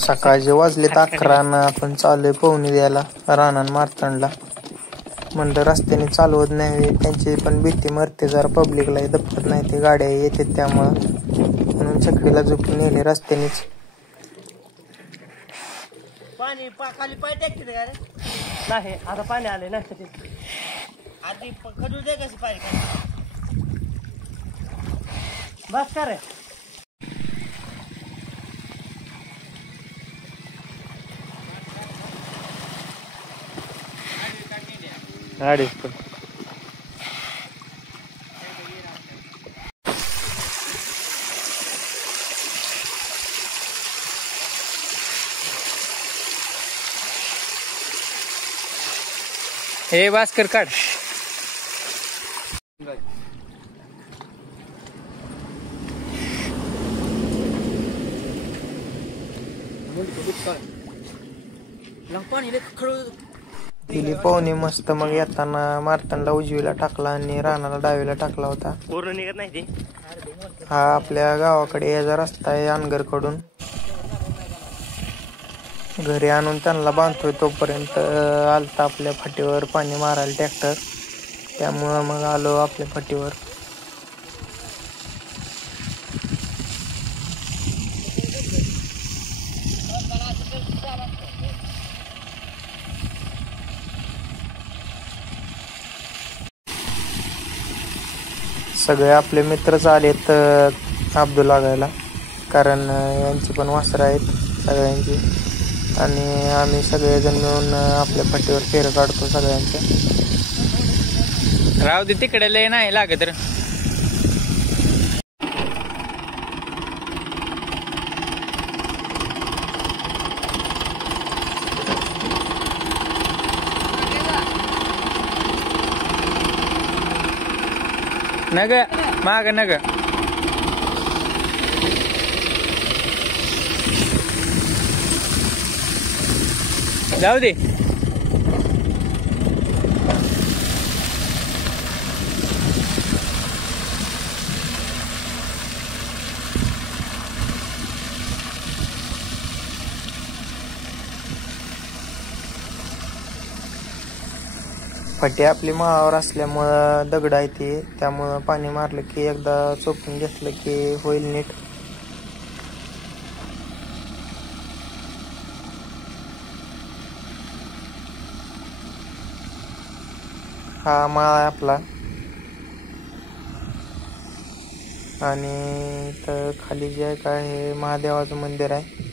सकाळचे वाजलेत 11 ना आपण चालूय पोहणी द्यायला रानान मारतंडला. म्हणलं रस्त्याने चालवत नाही, त्यांची पण भीती मरते जरा, पब्लिकला दपत नाही, ते गाड्या येतात त्यामुळं, म्हणून चकडीला झोपून नेले रस्त्यानेच. पाणी खाली पाय टाकते का रे? नाही, आता पाणी आले ना आधी खडू दे कसं पाणी बस का रे. गाडीच पण हे भास्कर काढ. दिली पोहणी मस्त. मग येताना मारतांडला उजवीला टाकला आणि रानाला डावीला टाकला होता. पूर्ण निघत नाही ते. हा आपल्या गावाकडे याचा रस्ता आहे अनगर कडून. घरी आणून त्यांना बांधतोय तोपर्यंत आलता आपल्या फाटीवर पाणी मारायला ट्रॅक्टर, त्यामुळं मग आलो आपल्या फाटीवर. सगळे आपले मित्रच आलेत अब्दुल लागायला, कारण यांची पण वासरं आहेत सगळ्यांची, आणि आम्ही सगळेजण मिळून आपल्या फाटीवर फेर काढतो सगळ्यांचं. राव दे तिकडे लय नाही लागत रे. नग माग नग जाऊ दे. फाटी आपली माळावर असल्यामुळं दगड आहे ती, त्यामुळं पाणी मारलं की एकदा चोपून घेतलं की होईल नीट. हा माळा आहे आपला, आणि तर खाली जे आहे का हे महादेवाचं मंदिर आहे.